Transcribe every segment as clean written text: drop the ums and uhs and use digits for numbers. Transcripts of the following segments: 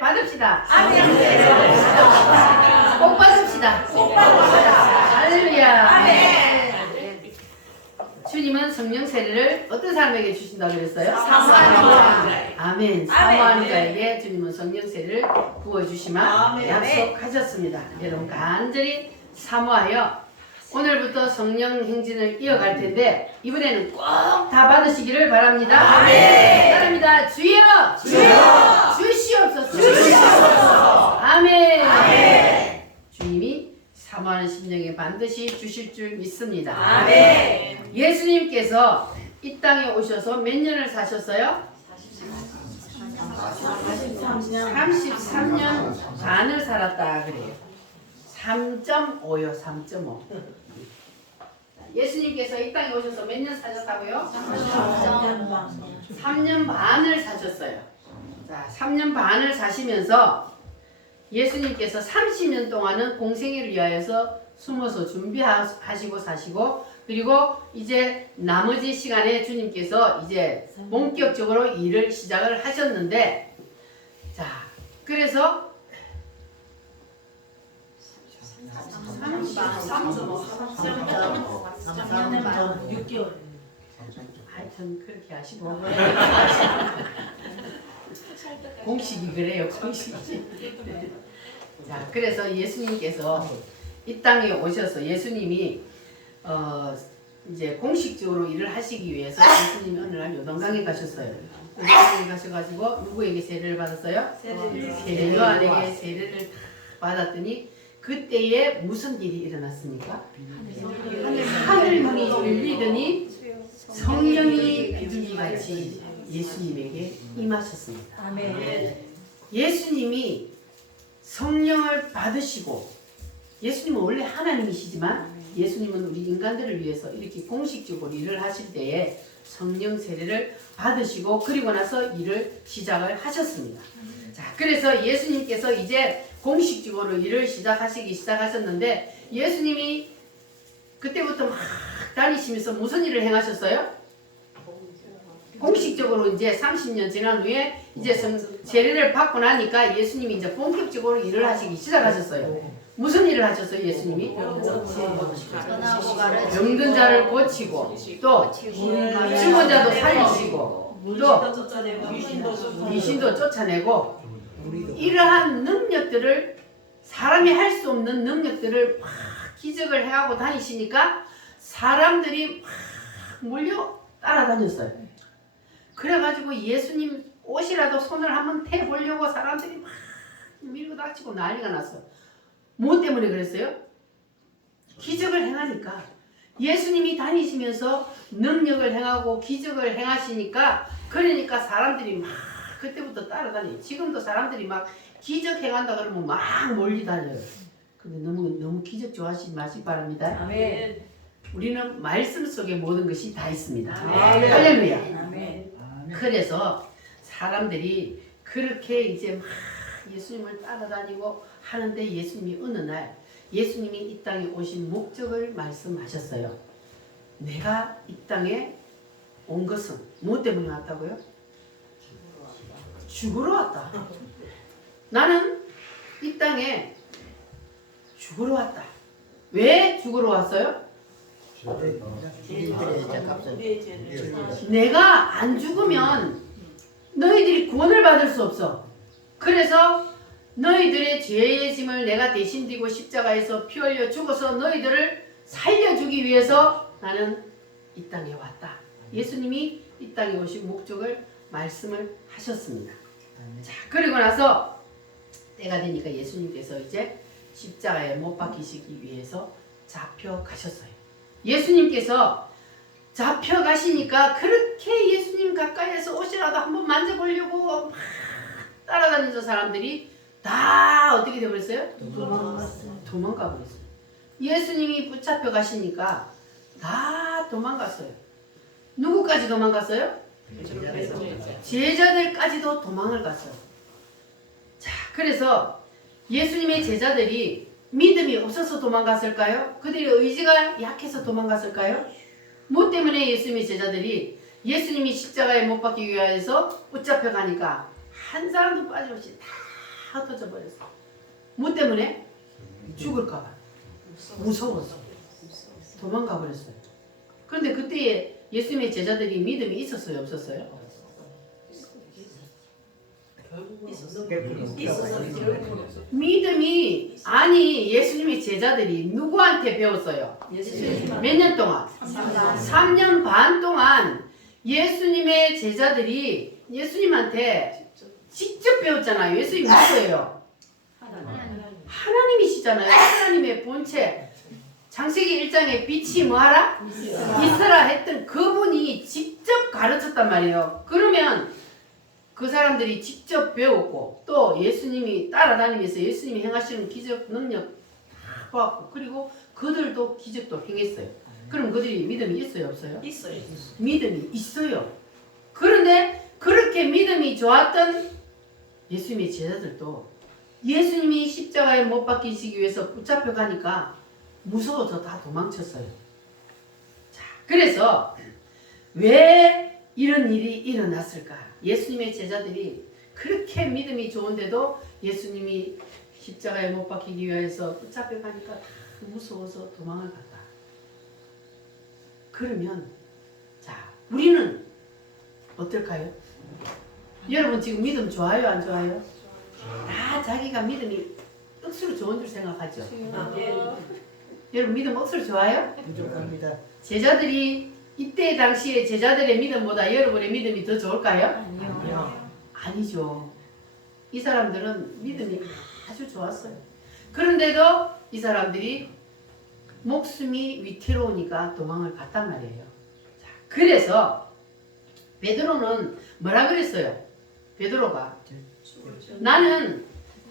받읍시다. 꼭 받읍시다. 할렐루야. 주님은 성령 세례를 어떤 사람에게 주신다고 그랬어요? 사모하는 자. 아멘. 사모하는 자에게 주님은 성령 세례를 부어주시마 약속하셨습니다. 여러분 간절히 사모하여 오늘부터 성령 행진을 이어갈 텐데 이번에는 꼭 다 받으시기를 바랍니다. 아멘. 따릅니다. 주여, 주여, 주시옵소서. 주시옵소서. 아멘. 아멘. 주님이 사모하는 심령에 반드시 주실 줄 믿습니다. 아멘. 예수님께서 이 땅에 오셔서 몇 년을 사셨어요? 33년 반을 살았다 그래요. 3.5요. 3.5. 예수님께서 이 땅에 오셔서 몇 년 사셨다고요? 3년 반을 사셨어요. 자, 3년 반을 사시면서 예수님께서 30년 동안은 공생애를 위하여서 숨어서 준비하시고 사시고, 그리고 이제 나머지 시간에 주님께서 이제 본격적으로 일을 시작을 하셨는데, 자, 그래서 6개월. 하여튼 그렇게 하시고 공식이 그래요. 공식이. 자, 그래서 예수님께서 이 땅에 오셔서 예수님이 이제 공식적으로 일을 하시기 위해서 예수님이 어느 날 요단강에 가셨어요. 요단강에 가셔가지고 누구에게 세례를 받았어요? 요한에게 세례를 받았더니 그때에 무슨 일이 일어났습니까? 하늘 문이 열리더니 성령이 비둘기같이 예수님에게 임하셨습니다. 아멘. 예수님이 성령을 받으시고, 예수님은 원래 하나님이시지만 예수님은 우리 인간들을 위해서 이렇게 공식적으로 일을 하실 때에 성령 세례를 받으시고 그리고 나서 일을 시작을 하셨습니다. 자, 그래서 예수님께서 이제 공식적으로 일을 시작하셨는데 예수님이 그때부터 막 다니시면서 무슨 일을 행하셨어요? 공식적으로 이제 30년 지난 후에 이제 세례를 받고 나니까 예수님이 이제 본격적으로 일을 하시기 시작하셨어요. 무슨 일을 하셨어요, 예수님이? 전하고 가르치고 병든 자를 고치고 또 죽은 자도 살리시고 또 귀신도 쫓아내고 이러한 능력들을 사람이 할 수 없는 능력들을 막 기적을 해하고 다니시니까 사람들이 막 몰려 따라다녔어요. 그래가지고 예수님 옷이라도 손을 한번 대보려고 사람들이 막 밀고 닥치고 난리가 났어. 뭐 때문에 그랬어요? 기적을 행하니까. 예수님이 다니시면서 능력을 행하고 기적을 행하시니까 그러니까 사람들이 막 그때부터 따라다녀요. 지금도 사람들이 막 기적 행한다 그러면 막 몰리다녀요. 근데 너무 기적 좋아하시지 마시기 바랍니다. 아멘. 우리는 말씀 속에 모든 것이 다 있습니다. 아멘. 할렐루야. 아멘. 그래서 사람들이 그렇게 이제 막 예수님을 따라다니고 하는데 예수님이 어느 날 예수님이 이 땅에 오신 목적을 말씀하셨어요. 내가 이 땅에 온 것은 뭐 때문에 왔다고요? 죽으러 왔다. 나는 이 땅에 죽으러 왔다. 왜 죽으러 왔어요? 내가 안 죽으면 너희들이 구원을 받을 수 없어. 그래서 너희들의 죄의 짐을 내가 대신 지고 십자가에서 피 흘려 죽어서 너희들을 살려주기 위해서 나는 이 땅에 왔다. 예수님이 이 땅에 오신 목적을 말씀을 하셨습니다. 자, 그리고 나서 때가 되니까 예수님께서 이제 십자가에 못 박히시기 위해서 잡혀가셨어요. 예수님께서 잡혀가시니까 그렇게 예수님 가까이에서 옷이라도 한번 만져보려고 막 따라다니는 사람들이 다 어떻게 되어버렸어요? 도망가 버렸어요. 예수님이 붙잡혀 가시니까 다 도망갔어요. 누구까지 도망갔어요? 제자들까지도 도망을 갔어요. 자, 그래서 예수님의 제자들이 믿음이 없어서 도망갔을까요? 그들의 의지가 약해서 도망갔을까요? 뭐 때문에 예수님의 제자들이 예수님이 십자가에 못 박히기 위해서 붙잡혀 가니까 한 사람도 빠짐없이 다 흩어져 버렸어. 뭐 때문에? 죽을까봐. 무서워서 도망가 버렸어요. 그런데 그때에 예수님의 제자들이 믿음이 있었어요, 없었어요? 믿음이 아니 예수님의 제자들이 누구한테 배웠어요? 몇 년 동안? 3년 반 동안 예수님의 제자들이 예수님한테 직접 배웠잖아요. 예수님 누구예요? 하나님이시잖아요. 하나님의 본체. 창세기 1장에 빛이 뭐하라? 있어라 했던 그분이 직접 가르쳤단 말이에요. 그러면 그 사람들이 직접 배웠고 또 예수님이 따라다니면서 예수님이 행하시는 기적 능력 다 보았고 그리고 그들도 기적도 행했어요. 그럼 그들이 믿음이 있어요, 없어요? 있어요. 믿음이 있어요. 그런데 그렇게 믿음이 좋았던 예수님의 제자들도 예수님이 십자가에 못 박히시기 위해서 붙잡혀 가니까 무서워서 다 도망쳤어요. 자, 그래서 왜 이런 일이 일어났을까? 예수님의 제자들이 그렇게 믿음이 좋은데도 예수님이 십자가에 못 박히기 위해서 붙잡혀 가니까 다 무서워서 도망을 갔다. 그러면 자, 우리는 어떨까요? 여러분 지금 믿음 좋아요, 안 좋아요? 다 자기가 믿음이 억수로 좋은 줄 생각하죠. 여러분 믿음 억수로 좋아요? 부족합니다. 제자들이 이때 당시에 제자들의 믿음보다 여러분의 믿음이 더 좋을까요? 아니요. 아니죠. 이 사람들은 믿음이 아주 좋았어요. 그런데도 이 사람들이 목숨이 위태로우니까 도망을 갔단 말이에요. 자, 그래서 베드로는 뭐라 그랬어요? 베드로가 나는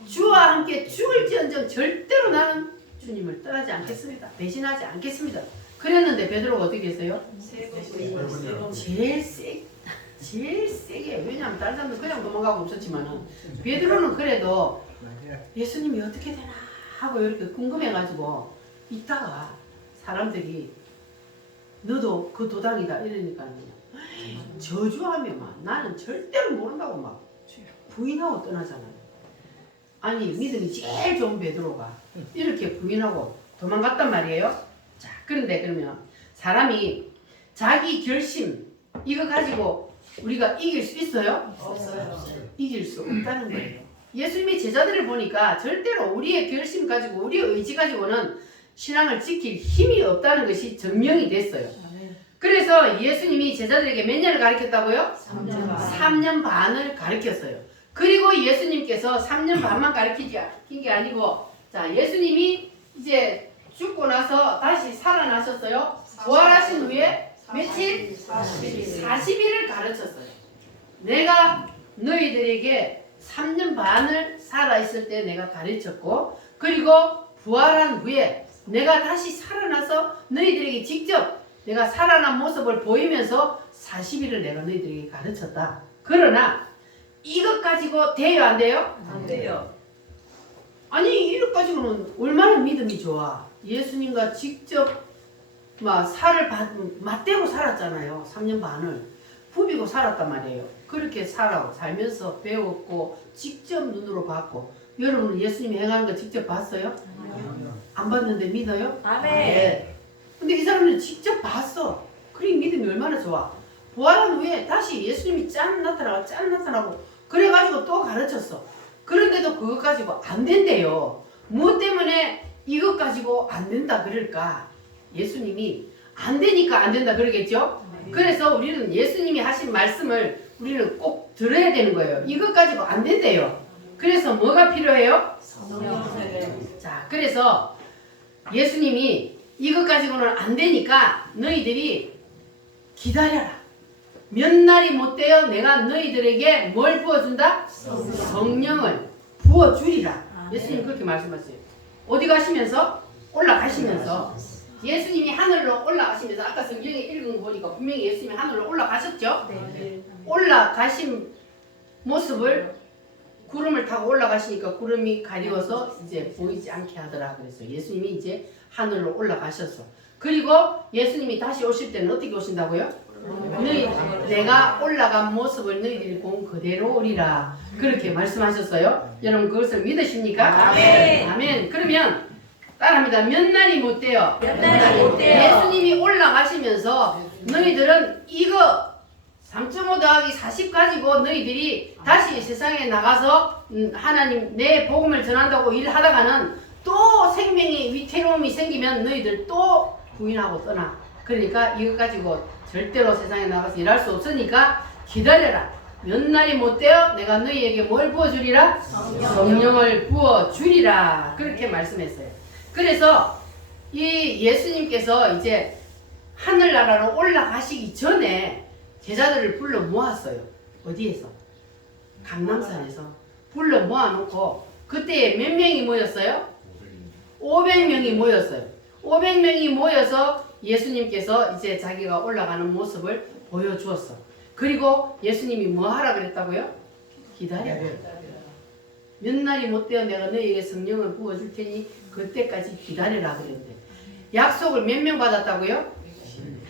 주와 함께 죽을지언정 절대로 나는 주님을 떠나지 않겠습니다. 배신하지 않겠습니다. 그랬는데 베드로가 어떻게 했어요? 제일 세게. 왜냐하면 다른 사람들은 그냥 도망가고 없었지만은 베드로는 그래도 예수님이 어떻게 되나 하고 이렇게 궁금해가지고 있다가 사람들이 너도 그 도당이다 이러니까 저주하며 막 나는 절대로 모른다고 막 부인하고 떠나잖아요. 아니 믿음이 제일 좋은 베드로가 이렇게 부인하고 도망갔단 말이에요. 자, 그런데 그러면 사람이 자기 결심 이거 가지고 우리가 이길 수 있어요? 없어요. 이길 수 없다는 거예요. 예수님이 제자들을 보니까 절대로 우리의 결심 가지고 우리의 의지 가지고는 신앙을 지킬 힘이 없다는 것이 증명이 됐어요. 그래서 예수님이 제자들에게 몇 년을 가르쳤다고요? 3년 반을 가르쳤어요. 그리고 예수님께서 3년 반만 가르친 게 아니고, 자, 예수님이 이제 죽고 나서 다시 살아나셨어요. 부활하신 후에 며칠? 40일을 가르쳤어요. 내가 너희들에게 3년 반을 살아있을 때 내가 가르쳤고, 그리고 부활한 후에 내가 다시 살아나서 너희들에게 직접 내가 살아난 모습을 보이면서 40일을 내가 너희들에게 가르쳤다. 그러나 이것 가지고 돼요, 안 돼요? 안 돼요. 아니 이것 가지고는 얼마나 믿음이 좋아. 예수님과 직접 막 살을 맞대고 살았잖아요. 3년 반을 부비고 살았단 말이에요. 그렇게 살면서 배웠고 직접 눈으로 봤고. 여러분은 예수님이 행하는 거 직접 봤어요? 안 봤는데 믿어요? 아멘. 네. 근데 이 사람들은 직접 봤어. 그리 믿음이 얼마나 좋아. 부활한 후에 다시 예수님이 짠 나타나고 그래가지고 또 가르쳤어. 그런데도 그것 가지고 안 된대요. 무엇 때문에 이것 가지고 안 된다 그럴까? 예수님이 안 되니까 안 된다 그러겠죠? 그래서 우리는 예수님이 하신 말씀을 우리는 꼭 들어야 되는 거예요. 이것 가지고 안 된대요. 그래서 뭐가 필요해요? 자, 그래서 예수님이 이것 가지고는 안 되니까 너희들이 기다려라. 몇 날이 못 되어 내가 너희들에게 뭘 부어준다? 성령을 부어주리라. 예수님 그렇게 말씀하세요. 어디 가시면서? 올라가시면서. 예수님이 하늘로 올라가시면서 아까 성경에 읽은 거 보니까 분명히 예수님이 하늘로 올라가셨죠? 네. 올라가신 모습을 구름을 타고 올라가시니까 구름이 가리워서 이제 보이지 않게 하더라. 그래서 예수님이 이제 하늘로 올라가셨어. 그리고 예수님이 다시 오실 때는 어떻게 오신다고요? 내가 올라간 모습을 너희들이 본 그대로 오리라. 그렇게 말씀하셨어요. 여러분 그것을 믿으십니까? 아멘. 아멘. 그러면 따라합니다. 몇 날이 못 돼요? 몇 날이 못 돼요? 예수님이 올라가시면서 너희들은 이거 3.5 더하기 40 가지고 너희들이 다시 세상에 나가서 하나님 내 복음을 전한다고 일하다가는 또 생명이 위태로움이 생기면 너희들 또 부인하고 떠나. 그러니까 이것 가지고 절대로 세상에 나가서 일할 수 없으니까 기다려라. 몇 날이 못 되어 내가 너희에게 뭘 부어주리라? 성령을 부어주리라. 그렇게 말씀했어요. 그래서 이 예수님께서 이제 하늘나라로 올라가시기 전에 제자들을 불러 모았어요. 어디에서? 감람산에서 불러 모아놓고 그때 몇 명이 모였어요? 500명이 모였어요. 500명이 모여서 예수님께서 이제 자기가 올라가는 모습을 보여주었어. 그리고 예수님이 뭐 하라 그랬다고요? 기다려. 몇 날이 못 되어 내가 너희에게 성령을 부어줄 테니 그때까지 기다려라 그랬는데 약속을 몇 명 받았다고요?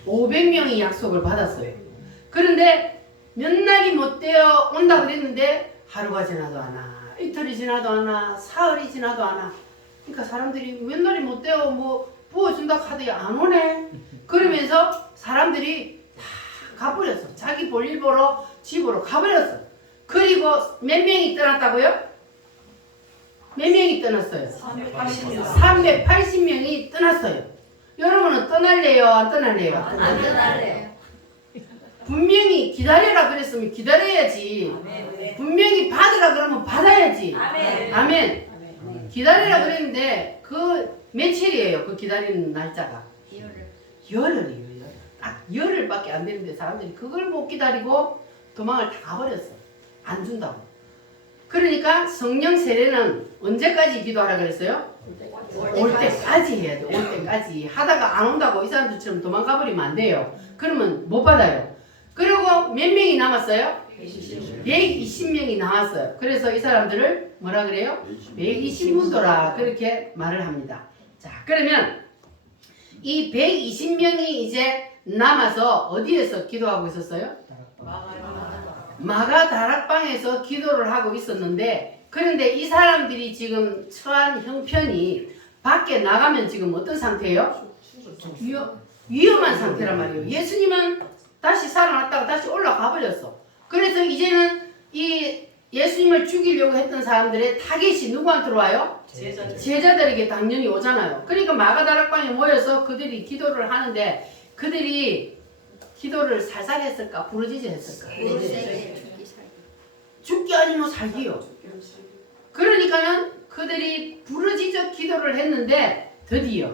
500명이 약속을 받았어요. 그런데 몇 날이 못 되어 온다 그랬는데 하루가 지나도 않아, 이틀이 지나도 않아, 사흘이 지나도 않아. 그러니까 사람들이 몇 날이 못 되어 뭐 부어준다 하더니 안 오네. 그러면서 사람들이 다 가버렸어. 자기 볼일 보러 집으로 가버렸어. 그리고 몇 명이 떠났다고요? 몇 명이 떠났어요? 380명이 떠났어요. 여러분은 떠날래요? 안 떠날래요? 안 떠날래요. 분명히 기다려라 그랬으면 기다려야지. 분명히 받으라 그러면 받아야지. 아멘. 아멘. 기다리라 그랬는데 그 며칠이에요? 그 기다리는 날짜가 열흘이에요. 딱 열흘밖에 안 되는데 사람들이 그걸 못 기다리고 도망을 다 가버렸어. 안 준다고. 그러니까 성령 세례는 언제까지 기도하라 그랬어요? 올 때까지 해야 돼. 올 때까지 하다가 안 온다고 이 사람들처럼 도망가 버리면 안 돼요. 그러면 못 받아요. 그리고 몇 명이 남았어요? 120명이 나왔어요. 그래서 이 사람들을 뭐라 그래요? 120문도라 그렇게 말을 합니다. 자, 그러면 이 120명이 이제 남아서 어디에서 기도하고 있었어요? 마가 다락방에서 기도를 하고 있었는데 그런데 이 사람들이 지금 처한 형편이 밖에 나가면 지금 어떤 상태예요? 위험한 상태란 말이에요. 예수님은 다시 살아났다가 다시 올라가 버렸어. 그래서 이제는 이 예수님을 죽이려고 했던 사람들의 타겟이 누구한테 와요? 제자들에게 당연히 오잖아요. 그러니까 마가다락방에 모여서 그들이 기도를 하는데 그들이 기도를 살살 했을까? 부르짖어 했을까? 죽기 아니면 살기요. 그러니까는 그들이 부르짖어 기도를 했는데 드디어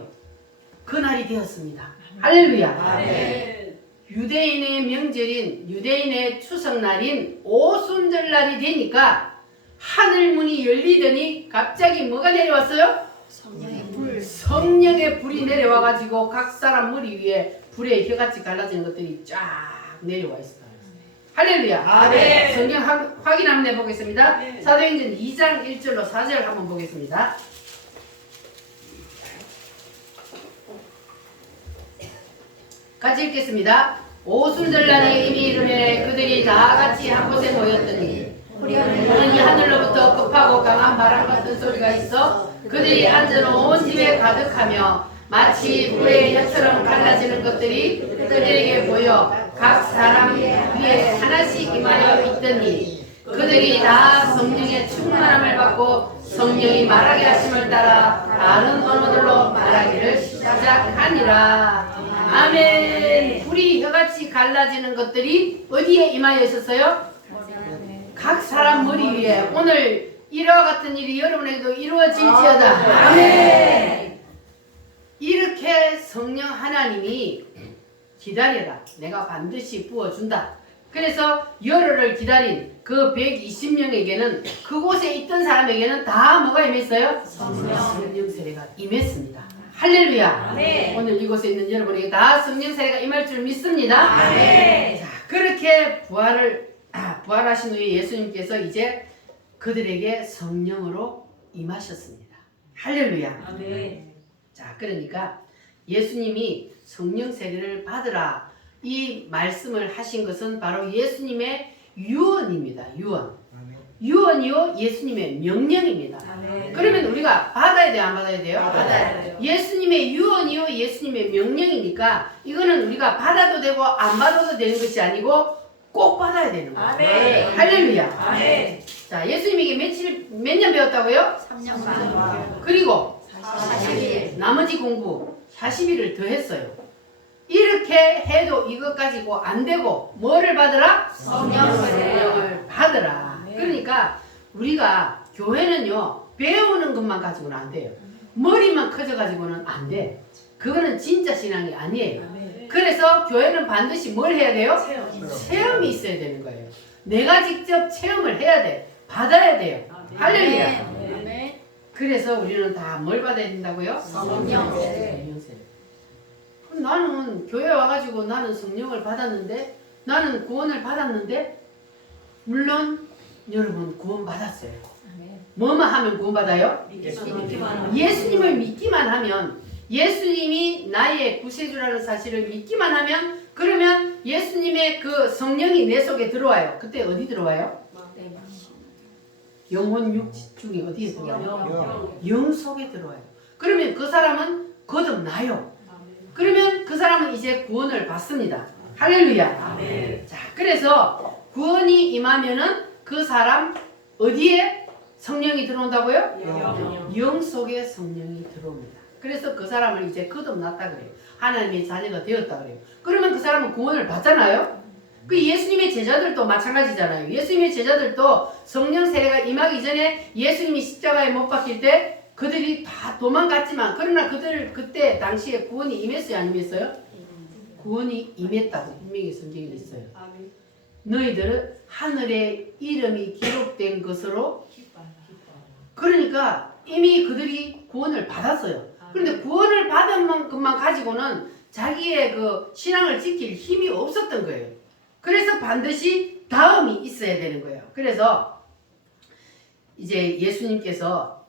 그날이 되었습니다. 할렐루야. 유대인의 명절인 유대인의 추석날인 오순절날이 되니까 하늘문이 열리더니 갑자기 뭐가 내려왔어요? 성령의 불이 내려와가지고 각 사람 머리 위에 불의 혀같이 갈라지는 것들이 쫙 내려와 있어요. 할렐루야. 성경 확인 한번 해보겠습니다. 사도행전 2장 1절로 4절 한번 보겠습니다. 같이 읽겠습니다. 오순절날에 이미 이르매 그들이 다 같이 한 곳에 모였더니 그러니 하늘로부터 급하고 강한 바람 같은 소리가 있어 그들이 앉은 온 집에 가득하며 마치 불의 혀처럼 갈라지는 것들이 그들에게 보여 각 사람 위에 하나씩 임하여 있더니 그들이 다 성령의 충만함을 받고 성령이 말하게 하심을 따라 다른 언어들로 말하기를 시작하니라. 아멘. 불이 혀같이 갈라지는 것들이 어디에 임하여 있었어요? 각 사람 머리 위에. 오늘 이와 같은 일이 여러분에게도 이루어질지어다. 아멘. 이렇게 성령 하나님이 기다려라. 내가 반드시 부어준다. 그래서 열흘을 기다린 그 120명에게는 그곳에 있던 사람에게는 다 뭐가 임했어요? 성령 세례가 임했습니다. 할렐루야. 아멘. 오늘 이곳에 있는 여러분에게 다 성령 세례가 임할 줄 믿습니다. 아멘. 자, 그렇게 부활하신 후에 예수님께서 이제 그들에게 성령으로 임하셨습니다. 할렐루야. 아멘. 자, 그러니까 예수님이 성령 세례를 받으라 이 말씀을 하신 것은 바로 예수님의 유언입니다. 유언이요 예수님의 명령입니다. 아멘. 그러면 우리가 받아야 돼요, 안 받아야 돼요? 받아야 돼요. 예수님의 유언이요 예수님의 명령이니까 이거는 우리가 받아도 되고 안 받아도 되는 것이 아니고 꼭 받아야 되는 거예요. 아멘. 할렐루야. 아멘. 자, 예수님에게 몇 년 배웠다고요? 3년 반. 그리고 40일. 나머지 공부 40일을 더 했어요. 이렇게 해도 이것 가지고 안 되고 뭐를 받으라? 성령을 받으라. 그러니까 우리가 교회는요 배우는 것만 가지고는 안 돼요. 머리만 커져가지고는 안 돼. 그거는 진짜 신앙이 아니에요. 그래서 교회는 반드시 뭘 해야 돼요? 체험이 있어야 되는 거예요. 내가 직접 체험을 해야 돼. 받아야 돼요. 할렐루야. 그래서 우리는 다 뭘 받아야 된다고요? 성령 세례. 나는 교회 와가지고 나는 성령을 받았는데 나는 구원을 받았는데 물론 여러분 구원 받았어요. 뭐만 하면 구원 받아요? 예수님을 믿기만 하면 예수님이 나의 구세주라는 사실을 믿기만 하면 그러면 예수님의 그 성령이 내 속에 들어와요. 그때 어디 들어와요? 영혼 육체 중에 어디에 들어와요? 영 속에 들어와요. 그러면 그 사람은 거듭나요. 그러면 그 사람은 이제 구원을 받습니다. 할렐루야. 자, 그래서 구원이 임하면은 그 사람 어디에 성령이 들어온다고요? 영 속에 성령이 들어옵니다. 그래서 그 사람을 이제 거듭났다 그래요. 하나님의 자녀가 되었다 그래요. 그러면 그 사람은 구원을 받잖아요. 그 예수님의 제자들도 마찬가지잖아요. 예수님의 제자들도 성령 세례가 임하기 전에 예수님이 십자가에 못 박힐 때 그들이 다 도망갔지만 그러나 그들 그때 당시에 구원이 임했어요, 안 임했어요? 구원이 임했다고 분명히 성경에 있어요. 너희들은 하늘에 이름이 기록된 것으로 그러니까 이미 그들이 구원을 받았어요. 그런데 구원을 받은 것만 가지고는 자기의 그 신앙을 지킬 힘이 없었던 거예요. 그래서 반드시 다음이 있어야 되는 거예요. 그래서 이제 예수님께서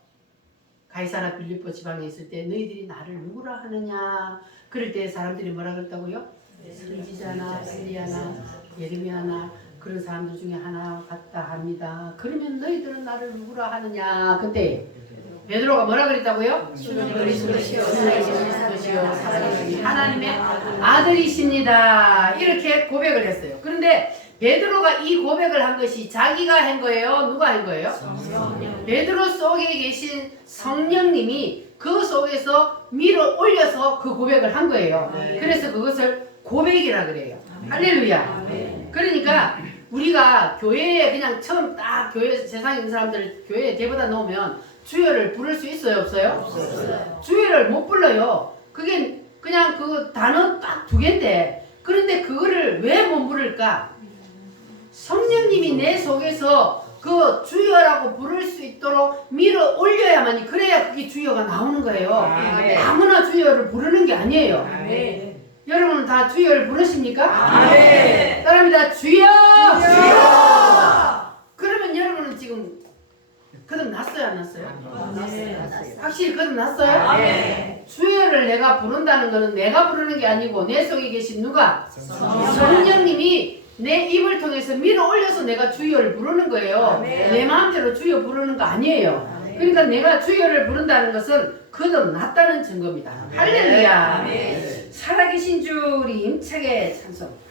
가이사라 빌립보 지방에 있을 때 너희들이 나를 누구라 하느냐 그럴 때 사람들이 뭐라 그랬다고요? 선지자나 엘리야나 예레미야나 그런 사람들 중에 하나 같다 합니다. 그러면 너희들은 나를 누구라 하느냐. 그때 베드로가 뭐라 그랬다고요? 주는 그리스도시요 하나님의 아들이십니다. 이렇게 고백을 했어요. 그런데 베드로가 이 고백을 한 것이 자기가 한 거예요? 누가 한 거예요? 베드로 속에 계신 성령님이 그 속에서 밀어 올려서 그 고백을 한 거예요. 그래서 그것을 고백이라 그래요. 할렐루야. 그러니까 우리가 교회에 그냥 처음 딱 교회 세상에 있는 사람들 교회에 대보다 놓으면 주여를 부를 수 있어요? 없어요? 주여를 못 불러요. 그게 그냥 그 단어 딱 두 개인데 그런데 그거를 왜 못 부를까? 성령님이 내 속에서 그 주여라고 부를 수 있도록 밀어 올려야만이 그래야 그게 주여가 나오는 거예요. 아무나 주여를 부르는 게 아니에요. 여러분은 다 주여를 부르십니까? 따라합니다. 주여! 그러면 여러분은 지금 거듭났어요? 안 났어요? 확실히 거듭났어요? 주여를 내가 부른다는 것은 내가 부르는 게 아니고 내 속에 계신 누가? 성령님이 내 입을 통해서 밀어 올려서 내가 주여를 부르는 거예요. 내 마음대로 주여 부르는 거 아니에요. 그러니까 내가 주여를 부른다는 것은 거듭났다는 증거입니다. 할렐루야. 살아계신 주 우리 힘차게 찬송합니다.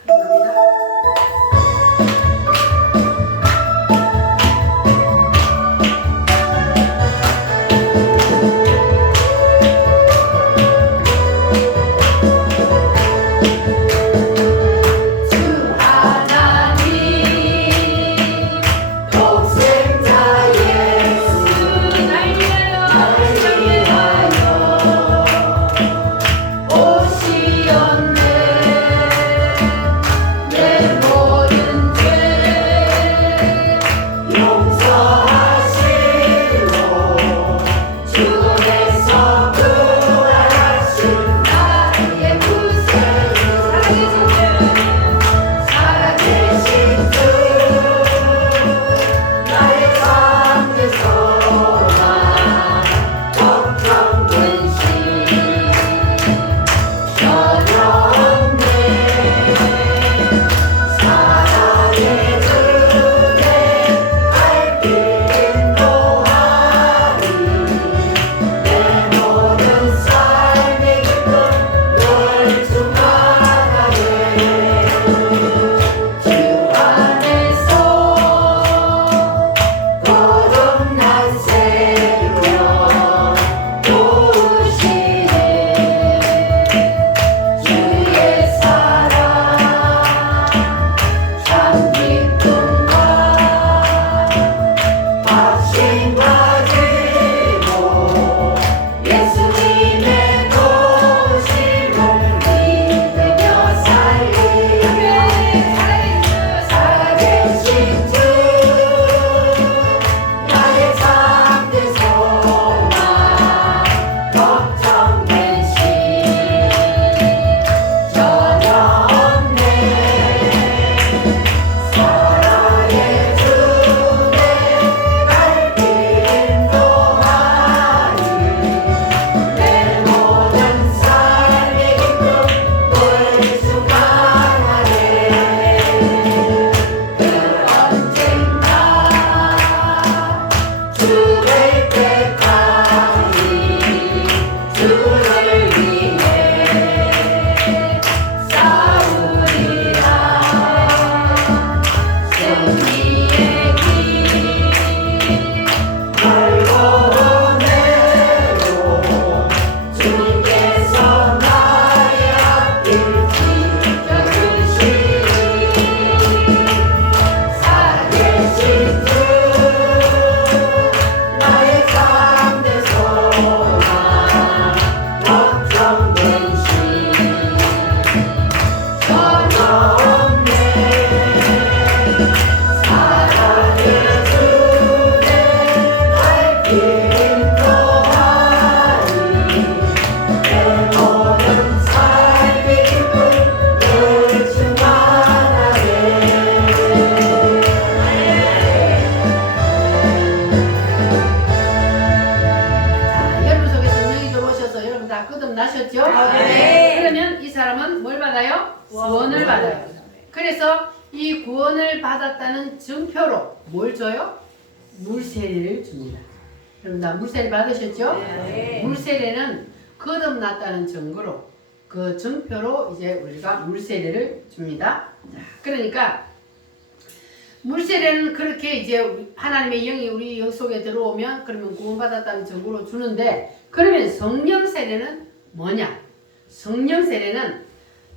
이 구원을 받았다는 증표로 뭘 줘요? 물세례를 줍니다. 여러분 다 물세례 받으셨죠? 네. 물세례는 거듭났다는 증거로 그 증표로 이제 우리가 물세례를 줍니다. 자, 그러니까 물세례는 그렇게 이제 하나님의 영이 우리 영 속에 들어오면 그러면 구원받았다는 증거로 주는데, 그러면 성령 세례는 뭐냐? 성령 세례는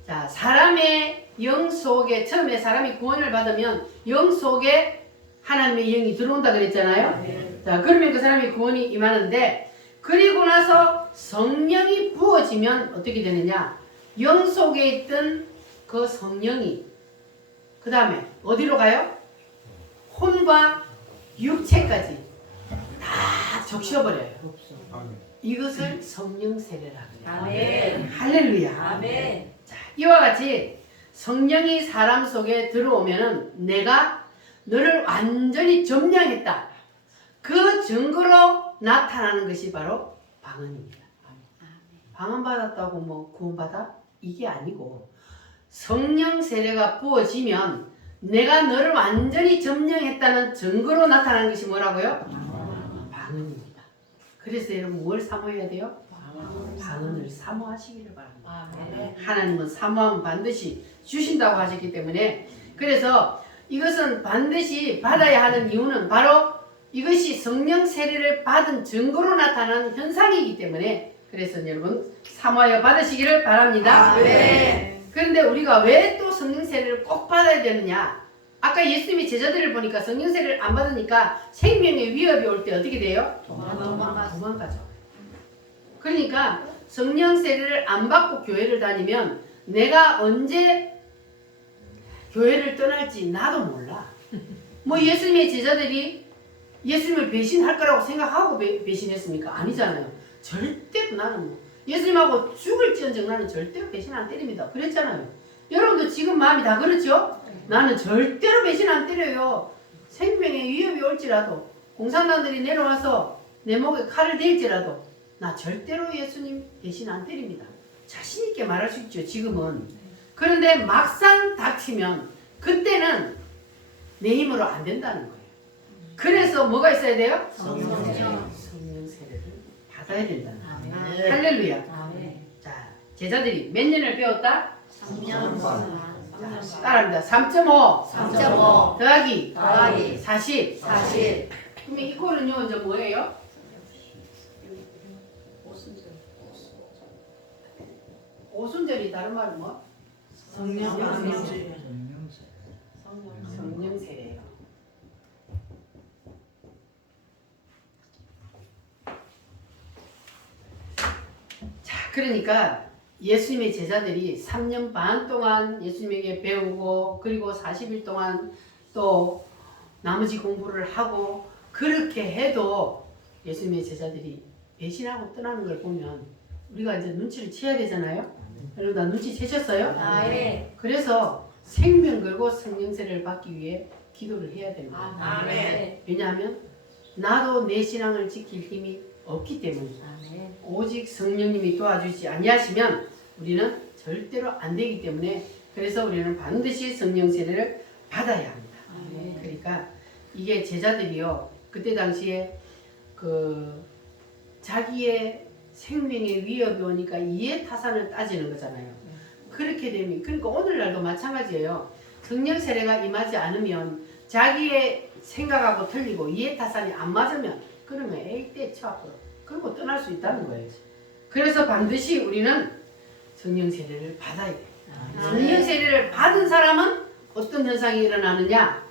자, 사람의 영 속에 처음에 사람이 구원을 받으면 영 속에 하나님의 영이 들어온다 그랬잖아요. 네. 자, 그러면 그 사람이 구원이 임하는데, 그리고 나서 성령이 부어지면 어떻게 되느냐? 영 속에 있던 그 성령이 그 다음에 어디로 가요? 혼과 육체까지 다 적셔버려요. 이것을 성령 세례라고 해요. 아멘. 할렐루야. 아멘. 자, 이와 같이 성령이 사람 속에 들어오면은 내가 너를 완전히 점령했다. 그 증거로 나타나는 것이 바로 방언입니다. 방언 받았다고 뭐 구원받아? 이게 아니고 성령 세례가 부어지면 내가 너를 완전히 점령했다는 증거로 나타나는 것이 뭐라고요? 방언입니다. 그래서 여러분 뭘 사모해야 돼요? 방언을 사모하시기를 바랍니다. 하나님은 사모하면 반드시 주신다고 하셨기 때문에, 그래서 이것은 반드시 받아야 하는 이유는 바로 이것이 성령 세례를 받은 증거로 나타나는 현상이기 때문에, 그래서 여러분 사모하여 받으시기를 바랍니다. 네. 그런데 우리가 왜 또 성령 세례를 꼭 받아야 되느냐? 아까 예수님이 제자들을 보니까 성령 세례를 안 받으니까 생명의 위협이 올 때 어떻게 돼요? 도망가죠. 그러니까 성령 세례를 안 받고 교회를 다니면 내가 언제 교회를 떠날지 나도 몰라. 뭐 예수님의 제자들이 예수님을 배신할 거라고 생각하고 배신했습니까? 아니잖아요. 절대로 나는 뭐 예수님하고 죽을지언정 나는 절대로 배신 안 때립니다. 그랬잖아요. 여러분도 지금 마음이 다 그렇죠? 나는 절대로 배신 안 때려요. 생명의 위협이 올지라도 공산당들이 내려와서 내 목에 칼을 댈지라도 나 절대로 예수님 배신 안 때립니다. 자신 있게 말할 수 있죠, 지금은. 그런데 막상 닥치면 그때는 내 힘으로 안 된다는 거예요. 그래서 뭐가 있어야 돼요? 성령 세례를 받아야 된다는 거예요. 아멘. 할렐루야. 아멘. 자, 제자들이 몇 년을 배웠다? 3년. 따라합니다. 3.5 3.5 더하기 더하기 40. 40. 그러면 이거는요, 이제 뭐예요? 오순절이 다른 말은 뭐? 성령세례예요. 자, 그러니까 예수님의 제자들이 3년 반 동안 예수님에게 배우고 그리고 40일 동안 또 나머지 공부를 하고 그렇게 해도 예수님의 제자들이 배신하고 떠나는 걸 보면 우리가 이제 눈치를 채야 되잖아요. 여러분 다 눈치 채셨어요? 아멘. 그래서 생명 걸고 성령세례를 받기 위해 기도를 해야 됩니다. 아멘. 왜냐하면 나도 내 신앙을 지킬 힘이 없기 때문이다. 아멘. 오직 성령님이 도와주지 아니하시면 우리는 절대로 안 되기 때문에, 그래서 우리는 반드시 성령 세례를 받아야 합니다. 아멘. 그러니까 이게 제자들이요, 그때 당시에 그 자기의 생명의 위협이 오니까 이해타산을 따지는 거잖아요. 그렇게 되면, 그러니까 오늘날도 마찬가지예요. 성령 세례가 임하지 않으면 자기의 생각하고 틀리고 이해타산이 안 맞으면 그러면 에이 떼쳐 앞으로 그러고 떠날 수 있다는 거예요. 그래서 반드시 우리는 성령 세례를 받아야 돼요. 성령 세례를 받은 사람은 어떤 현상이 일어나느냐?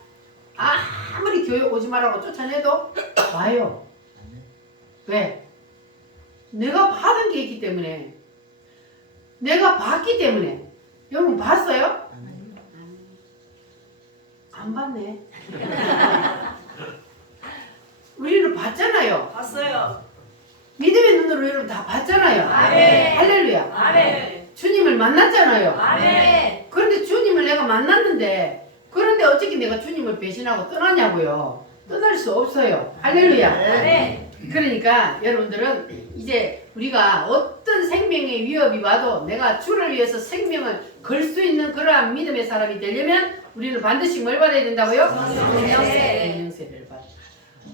아무리 교회 오지 말라고 쫓아내도 와요. 왜? 내가 받은 게 있기 때문에, 내가 봤기 때문에. 여러분 봤어요? 안 봤네. 우리는 봤잖아요. 봤어요. 믿음의 눈으로 여러분 다 봤잖아요. 아멘. 할렐루야. 아멘. 주님을 만났잖아요. 아멘. 그런데 주님을 내가 만났는데, 그런데 어떻게 내가 주님을 배신하고 떠나냐고요. 떠날 수 없어요. 할렐루야. 아멘. 그러니까 여러분들은 이제 우리가 어떤 생명의 위협이 와도 내가 주를 위해서 생명을 걸 수 있는 그러한 믿음의 사람이 되려면 우리는 반드시 뭘 받아야 된다고요? 성령세례. 성령세례를 받아.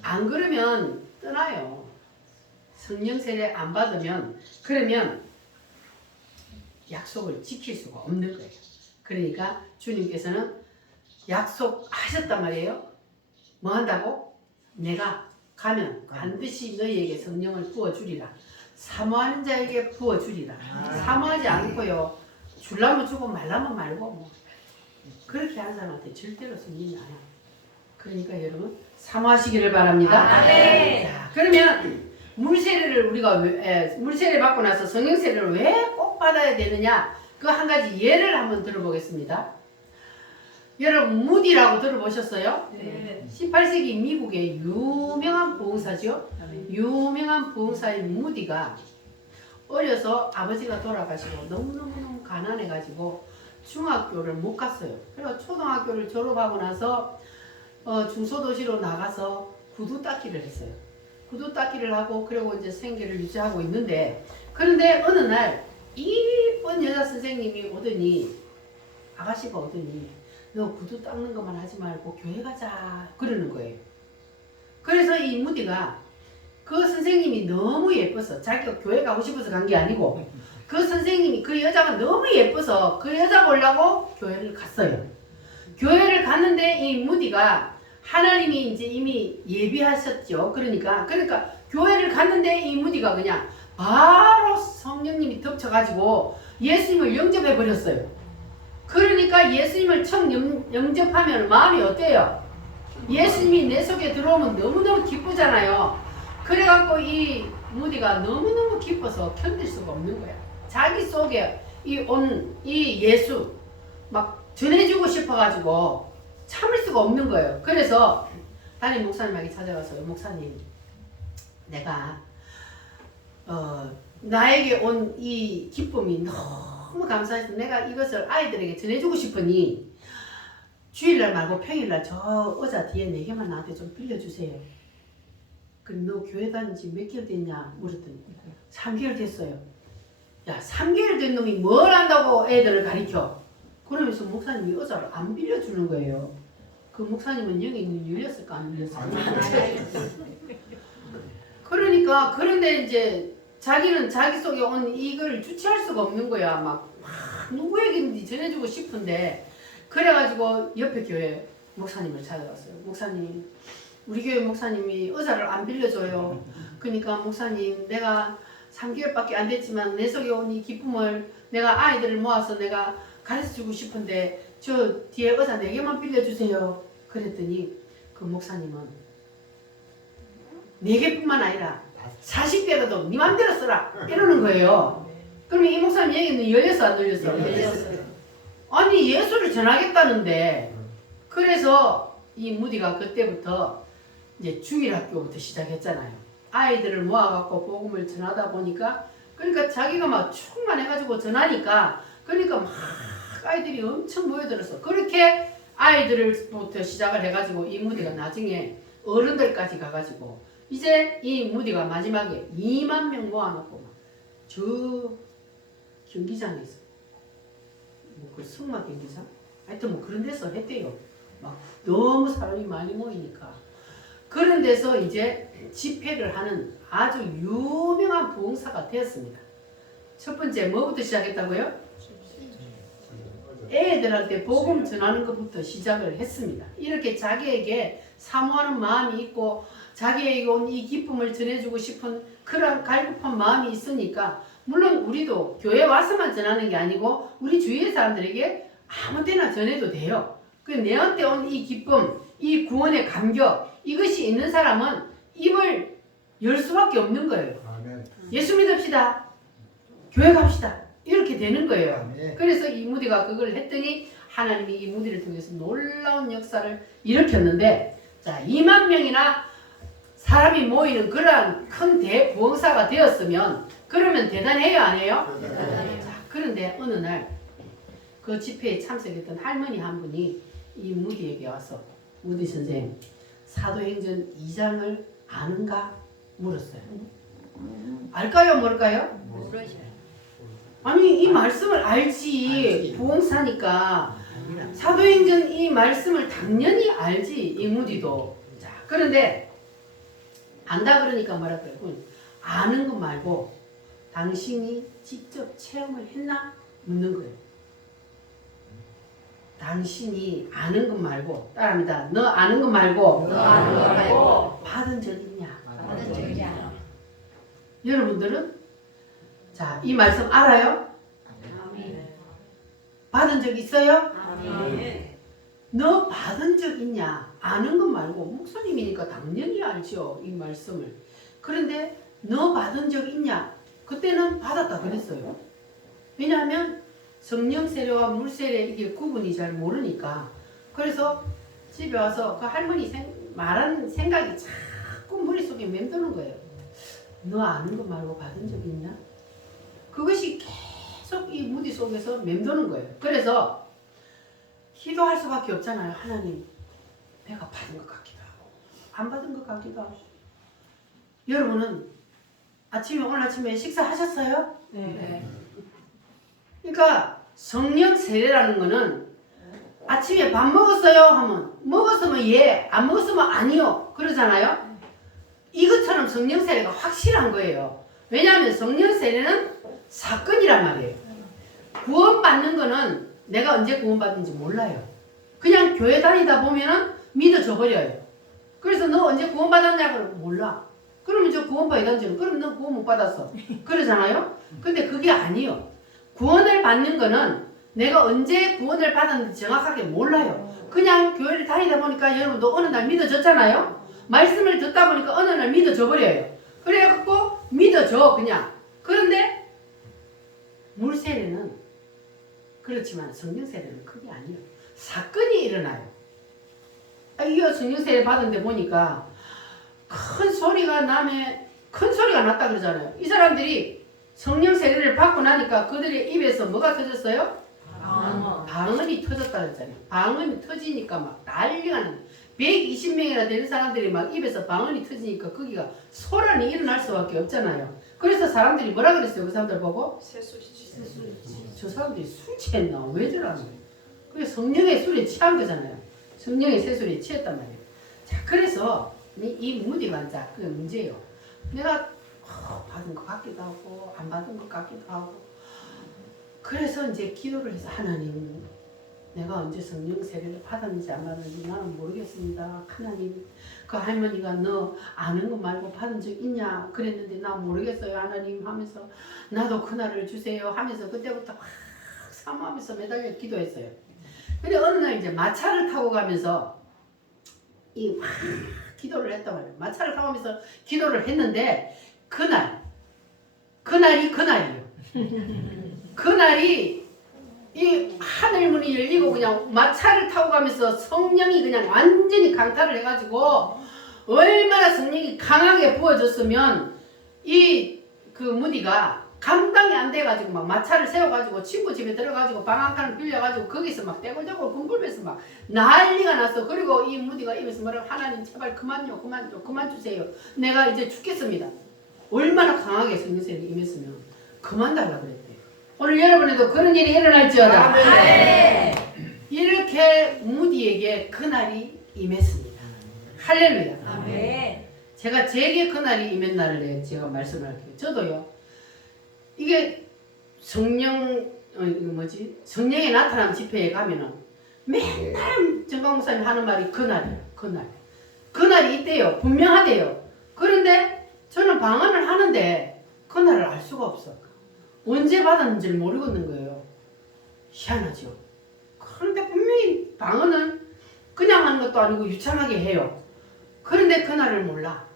안 그러면 떠나요. 성령세례 안 받으면 그러면 약속을 지킬 수가 없는 거예요. 그러니까 주님께서는 약속하셨단 말이에요. 뭐 한다고? 내가 가면 반드시 너희에게 성령을 부어주리라. 사모하는 자에게 부어주리라. 사모하지 않고요. 줄라면 주고 말라면 말고 뭐 그렇게 하는 사람한테 절대로 성령이 안 와요. 그러니까 여러분 사모하시기를 바랍니다. 자, 그러면 물세례를 우리가 물세례 받고 나서 성령세례를 왜 꼭 받아야 되느냐? 그 한 가지 예를 한번 들어보겠습니다. 여러분 무디라고 들어보셨어요? 네. 18세기 미국의 유명한 부흥사죠. 유명한 부흥사인 무디가 어려서 아버지가 돌아가시고 너무너무 가난해가지고 중학교를 못 갔어요. 그래서 초등학교를 졸업하고 나서 중소도시로 나가서 구두 닦기를 했어요. 구두 닦기를 하고 그리고 이제 생계를 유지하고 있는데 그런데 어느 날 이쁜 여자 선생님이 오더니 아가씨가 오더니 너 구두 닦는 것만 하지 말고 교회 가자 그러는 거예요. 그래서 이 무디가 그 선생님이 너무 예뻐서 자기가 교회 가고 싶어서 간 게 아니고 그 선생님이 그 여자가 너무 예뻐서 그 여자 보려고 교회를 갔어요. 교회를 갔는데 이 무디가 하나님이 이제 이미 예비하셨죠. 그러니까 교회를 갔는데 이 무디가 그냥 바로 성령님이 덮쳐가지고 예수님을 영접해 버렸어요. 그러니까 예수님을 처음 영접하면 마음이 어때요? 예수님이 내 속에 들어오면 너무너무 기쁘잖아요. 그래갖고 이 무디가 너무너무 기뻐서 견딜 수가 없는 거야. 자기 속에 이 예수 막 전해주고 싶어가지고 참을 수가 없는 거예요. 그래서 담임 목사님에게 찾아가서 목사님 내가 나에게 온 이 기쁨이 너무 감사해서 내가 이것을 아이들에게 전해주고 싶으니 주일날 말고 평일날 저 의자 뒤에 4개만 나한테 좀 빌려주세요. 그래 너 교회 다닌 지 몇 개월 됐냐 물었더니 3개월 됐어요. 야 3개월 된 놈이 뭘 안다고 애들을 가르쳐. 그러면서 목사님이 의자를 안 빌려주는 거예요. 그 목사님은 영이 눈이 열렸을까 안 열렸을까? 그러니까 그런데 이제 자기는 자기 속에 온 이걸 주체할 수가 없는 거야. 막 누구에게든지 전해주고 싶은데 그래가지고 옆에 교회 목사님을 찾아갔어요. 목사님 우리 교회 목사님이 의자를 안 빌려줘요. 그러니까 목사님 내가 3개월밖에 안 됐지만 내 속에 온 이 기쁨을 내가 아이들을 모아서 내가 가르쳐주고 싶은데 저 뒤에 의자 4개만 빌려주세요. 그랬더니 그 목사님은 4개뿐만 아니라 40개라도 네 맘대로 써라 이러는 거예요. 그러면 이 목사님 얘기는 열렸어 안 열렸어? 열렸어요. 아니 예수를 전하겠다는데 그래서 이 무디가 그때부터 이제 주일학교부터 시작했잖아요. 아이들을 모아갖고 복음을 전하다 보니까 그러니까 자기가 막 충만해가지고 전하니까 그러니까 막 아이들이 엄청 모여들어서 그렇게 아이들부터 시작을 해가지고 이 무디가 나중에 어른들까지 가가지고 이제 이 무디가 마지막에 2만 명 모아놓고 막 저 경기장에서 뭐 그 승마 경기장? 하여튼 뭐 그런 데서 했대요. 막 너무 사람이 많이 모이니까 그런 데서 이제 집회를 하는 아주 유명한 부흥사가 되었습니다. 첫 번째 뭐부터 시작했다고요? 애들한테 복음 전하는 것부터 시작을 했습니다. 이렇게 자기에게 사모하는 마음이 있고 자기에게 온 이 기쁨을 전해주고 싶은 그런 갈급한 마음이 있으니까 물론 우리도 교회 와서만 전하는 게 아니고 우리 주위의 사람들에게 아무 때나 전해도 돼요. 그 내한테 온 이 기쁨, 이 구원의 감격 이것이 있는 사람은 입을 열 수밖에 없는 거예요. 아멘. 예수 믿읍시다. 교회 갑시다. 이렇게 되는 거예요. 아멘. 그래서 이 무디가 그걸 했더니 하나님이 이 무디를 통해서 놀라운 역사를 일으켰는데 자 2만 명이나 사람이 모이는 그러한 큰 대부흥사가 되었으면 그러면 대단해요 안 해요? 대단해요. 자, 그런데 어느 날 그 집회에 참석했던 할머니 한 분이 이 무디에게 와서 무디 선생 사도행전 2장을 아는가 물었어요. 알까요 모를까요? 모르셔요. 아니 이 말씀을 알지. 알지. 부흥사니까 사도행전 이 말씀을 당연히 알지 이 무디도. 자, 그런데 안다 그러니까 뭐라 그래요? 아는 것 말고 당신이 직접 체험을 했나? 묻는 거예요. 당신이 아는 것 말고 따라합니다. 너 아는 것 말고 너 아는 것 말고 받은 적 있냐? 받은 적 있냐? 여러분들은 자, 이 말씀 알아요? 아멘. 받은 적 있어요? 아멘. 너 받은 적 있냐? 아는 것 말고 목사님이니까 당연히 알죠. 이 말씀을. 그런데 너 받은 적 있냐? 그때는 받았다 그랬어요. 왜냐하면 성령 세례와 물 세례 이게 구분이 잘 모르니까. 그래서 집에 와서 그 할머니 말하는 생각이 자꾸 머릿속에 맴도는 거예요. 너 아는 것 말고 받은 적 있냐? 그것이 계속 이 무디 속에서 맴도는 거예요. 그래서 기도할 수밖에 없잖아요. 하나님, 내가 받은 것 같기도 하고 안 받은 것 같기도 하고. 여러분은 오늘 아침에 식사하셨어요? 네. 그러니까 성령 세례라는 거는 아침에 밥 먹었어요 하면 먹었으면 예, 안 먹었으면 아니요 그러잖아요. 이것처럼 성령 세례가 확실한 거예요. 왜냐하면 성령 세례는 사건이란 말이에요. 구원받는 거는 내가 언제 구원받는지 몰라요. 그냥 교회 다니다 보면은 믿어져 버려요. 그래서 너 언제 구원받았냐고 몰라. 그러면 저 구원받았는지 그럼 너 구원 못 받았어. 그러잖아요. 근데 그게 아니요. 구원을 받는 거는 내가 언제 구원을 받았는지 정확하게 몰라요. 그냥 교회를 다니다 보니까 여러분도 어느 날 믿어졌잖아요. 말씀을 듣다 보니까 어느 날 믿어져 버려요. 그래갖고 믿어져 그냥. 그런데 물세례는 그렇지만 성령세례는 그게 아니에요. 사건이 일어나요. 이거 성령세례 받은데 보니까 큰 소리가 났다 그러잖아요. 이 사람들이 성령세례를 받고 나니까 그들의 입에서 뭐가 터졌어요? 방언이 터졌다 그랬잖아요. 방언이 터지니까 막 난리가 나요. 120명이나 되는 사람들이 막 입에서 방언이 터지니까 거기가 소란이 일어날 수밖에 없잖아요. 그래서 사람들이 뭐라 그랬어요? 그 사람들 보고? 저 사람들이 술 취했나? 왜 저러는 거예요? 그게 성령의 술에 취한 거잖아요. 성령의 새술에 취했단 말이에요. 자, 그래서 이 무디가 이제 그게 문제예요. 내가 받은 것 같기도 하고 안 받은 것 같기도 하고. 그래서 이제 기도를 해서 하나님, 내가 언제 성령 세례를 받았는지 안 받았는지 나는 모르겠습니다. 하나님, 그 할머니가 너 아는 것 말고 받은 적 있냐 그랬는데 나 모르겠어요 하나님 하면서 나도 그날을 주세요 하면서 그때부터 막 사모하면서 매달려 기도했어요. 근데 어느 날 이제 마차를 타고 가면서 이 막 기도를 했단 말이에요. 마차를 타고 가면서 기도를 했는데 그날이 그날이에요. 그날이 이 하늘문이 열리고 그냥 마차를 타고 가면서 성령이 그냥 완전히 강탈을 해가지고 얼마나 성령이 강하게 부어졌으면 이 그 무디가 감당이 안 돼가지고 막 마차를 세워가지고 친구 집에 들어가지고 방 한 칸을 빌려가지고 거기서 막 떼굴떼굴 궁굴면서 막 난리가 났어. 그리고 이 무디가 입에서 뭐라고 하나님 제발 그만요 그만 주세요. 내가 이제 죽겠습니다. 얼마나 강하게 성령세례를 임했으면 그만 달라 그랬대요. 오늘 여러분에도 그런 일이 일어날지어다. 아멘. 이렇게 무디에게 그날이 임했습니다. 할렐루야. 아멘. 제가 제게 그날이 임한 날을 제가 말씀을 할게요. 저도요. 이게 성령의 나타남 집회에 가면은 맨날 정강 목사님 하는 말이 그날이에요. 그날이 있대요. 분명하대요. 그런데 저는 방언을 하는데 그날을 알 수가 없어. 언제 받았는지를 모르겠는 거예요. 희한하죠. 그런데 분명히 방언은 그냥 하는 것도 아니고 유창하게 해요. 그런데 그날을 몰라.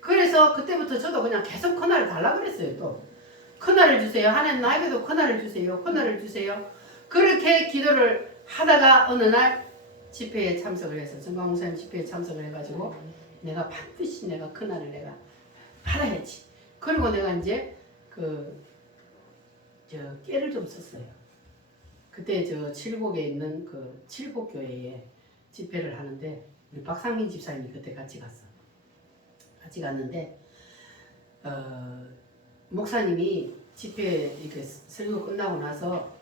그래서 그때부터 저도 그냥 계속 그날을 달라 그랬어요. 또 그날을 주세요. 하나님 나에게도 그날을 주세요. 그날을 주세요. 그렇게 기도를 하다가 어느 날 집회에 참석을 해서 정광 목사님 집회에 참석을 해가지고 내가 반드시 내가 그날을 내가 받아야지. 그리고 내가 이제 깨를 좀 썼어요. 그때 저 칠곡에 있는 그 칠곡교회에 집회를 하는데 우리 박상민 집사님이 그때 같이 갔는데 목사님이 집회 이렇게 설교 끝나고 나서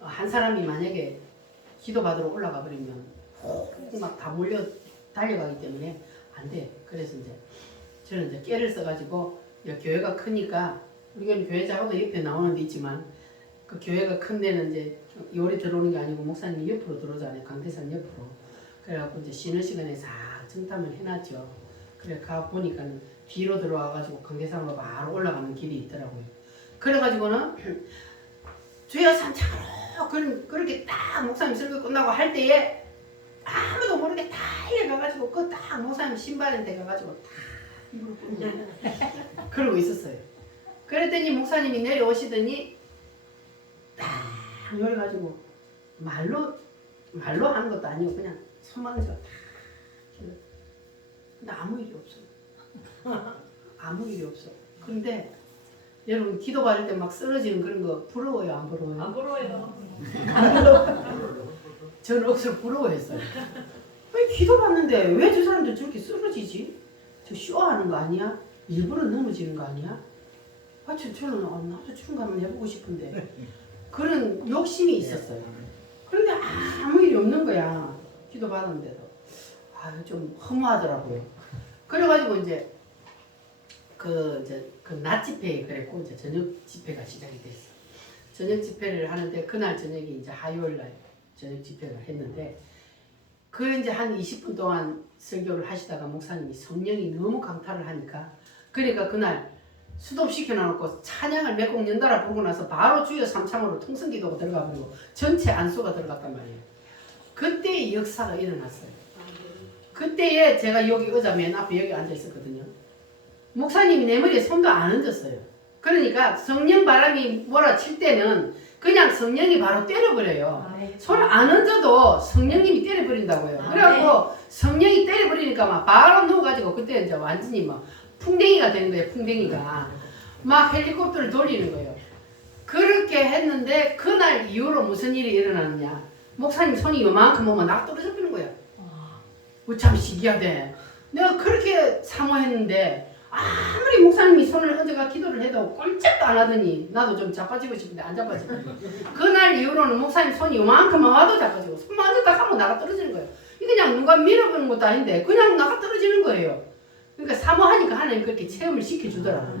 한 사람이 만약에 기도받으러 올라가 버리면 막 다 몰려 달려가기 때문에 안 돼. 그래서 이제 저는 이제 깨를 써가지고 교회가 크니까 우리가 교회 작업도 옆에 나오는 데 있지만 그 교회가 큰 데는 이제 요리 들어오는 게 아니고 목사님이 옆으로 들어오잖아요. 강대산 옆으로. 그래갖고 이제 쉬는 시간에 싹 정탐을 해놨죠. 그래 가 보니까는 뒤로 들어와가지고 강대산으로 바로 올라가는 길이 있더라고요. 그래가지고는 주여 산책으로 그렇게 딱 목사님 설교 끝나고 할 때에 아무도 모르게 달려가가지고 그 딱 목사님 신발인데 가가지고 딱 입으로 뿜고 그러고 있었어요. 그랬더니 목사님이 내려오시더니 딱 열어가지고 말로 하는 것도 아니고 그냥 손만 얹어 딱 근데 아무 일이 없어. 아무 일이 없어. 근데 여러분 기도 받을 때 막 쓰러지는 그런 거 부러워요? 안 부러워요? 안 부러워요. 안 부러워. 저는 억수로 부러워했어요. 왜 기도 받는데 왜 저 사람들 저렇게 쓰러지지? 저 쇼하는 거 아니야? 일부러 넘어지는 거 아니야? 저는 나도 저런 거 한번 해보고 싶은데 그런 욕심이 있었어요. 그런데 아무 일이 없는 거야. 기도 받았는데도 좀 허무하더라고요. 그래가지고 이제 그 낮 집회 그랬고 이제 저녁 집회가 시작이 됐어. 저녁 집회를 하는데 그날 저녁이 이제 화요일 날 저녁 집회를 했는데 그 이제 한 20분 동안 설교를 하시다가 목사님이 성령이 너무 강탈을 하니까 그러니까 그날 수도 시켜놓고 찬양을 몇 곡 연달아 부르고 나서 바로 주여 삼창으로 통성기도가 들어가 버리고 전체 안수가 들어갔단 말이에요. 그때 역사가 일어났어요. 그때에 제가 여기 의자 맨 앞에 여기 앉아 있었거든요. 목사님이 내 머리에 손도 안 얹었어요. 그러니까 성령 바람이 몰아칠 때는 그냥 성령이 바로 때려버려요. 손 안 얹어도 성령님이 때려버린다고요. 그래갖고 성령이 때려버리니까 막 바로 누워가지고 그때 이제 완전히 막 풍뎅이가 되는 거예요. 풍뎅이가 막 헬리콥터를 돌리는 거예요. 그렇게 했는데 그날 이후로 무슨 일이 일어났냐? 목사님 손이 요만큼 오면 낙 떨어져 버리는 거예요. 참 신기하대. 내가 그렇게 사모했는데 아무리 목사님이 손을 얹어가 기도를 해도 꼼짝도 안 하더니 나도 좀 자빠지고 싶은데 안 자빠지고 그날 이후로는 목사님 손이 요만큼만 와도 자빠지고 손만 얹었다 하면 나가 떨어지는 거예요. 그냥 누가 밀어보는 것도 아닌데 그냥 나가 떨어지는 거예요. 그러니까 사모하니까 하나님 그렇게 체험을 시켜주더라고요.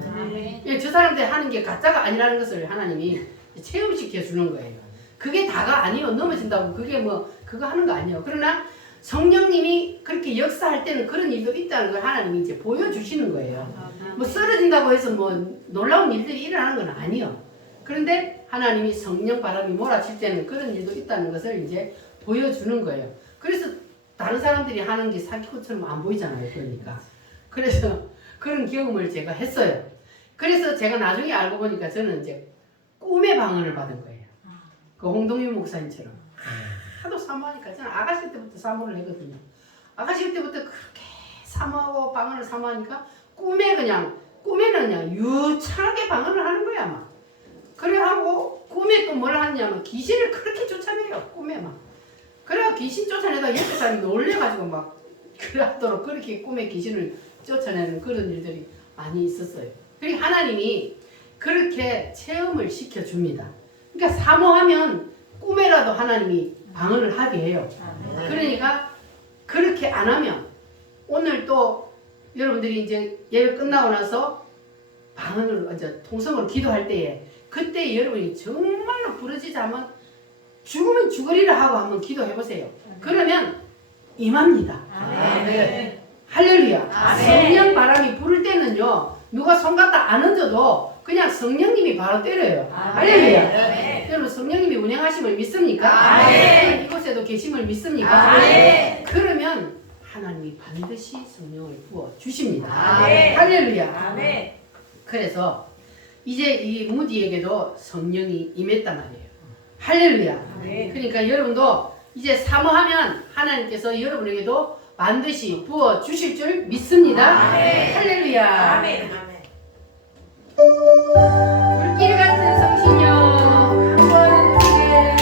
저 사람들 하는 게 가짜가 아니라는 것을 하나님이 체험시켜주는 거예요. 그게 다가 아니요. 넘어진다고 그게 뭐 그거 하는 거 아니에요. 그러나 성령님이 그렇게 역사할 때는 그런 일도 있다는 걸 하나님이 이제 보여주시는 거예요. 뭐 쓰러진다고 해서 뭐 놀라운 일들이 일어나는 건 아니에요. 그런데 하나님이 성령 바람이 몰아칠 때는 그런 일도 있다는 것을 이제 보여주는 거예요. 그래서 다른 사람들이 하는 게 사기꾼처럼 안 보이잖아요. 그러니까. 그래서 그런 경험을 제가 했어요. 그래서 제가 나중에 알고 보니까 저는 이제 꿈의 방언을 받은 거예요. 그 홍동윤 목사님처럼. 하도 사모하니까 저는 아가씨 때부터 사모를 했거든요. 아가씨 때부터 그렇게 사모하고 방언을 사모하니까 꿈에는 그냥 유창하게 방언을 하는 거야 막. 그래 하고 꿈에 또 뭘 하냐면 귀신을 그렇게 쫓아내요. 꿈에 막. 그래가 귀신 쫓아내다 옆에 사람이 놀래가지고 막 그러도록 그렇게 꿈에 귀신을 쫓아내는 그런 일들이 많이 있었어요. 그리고 하나님이 그렇게 체험을 시켜줍니다. 그러니까 사모하면 꿈에라도 하나님이 방언을 하게 해요. 그러니까 그렇게 안 하면 오늘 또 여러분들이 이제 예배 끝나고 나서 방언으로 이제 통성으로 기도할 때에 그때 여러분이 정말로 부르짖으면 죽으면 죽으리라 하고 한번 기도해 보세요. 그러면 임합니다. 아멘. 할렐루야. 아멘. 성령 바람이 불을 때는요 누가 손 갖다 안 얹어도 그냥 성령님이 바로 때려요. 할렐루야. 여러분 성령님이 운행하심을 믿습니까? 아멘. 이곳에도 계심을 믿습니까? 아멘. 그러면 하나님이 반드시 성령을 부어 주십니다. 아멘. 할렐루야. 아멘. 그래서 이제 이 무디에게도 성령이 임했단 말이에요. 할렐루야. 아멘. 그러니까 여러분도 이제 사모하면 하나님께서 여러분에게도 반드시 부어 주실 줄 믿습니다. 아멘. 할렐루야. 아멘. 물길 같은 성신여 강구하는 우리에게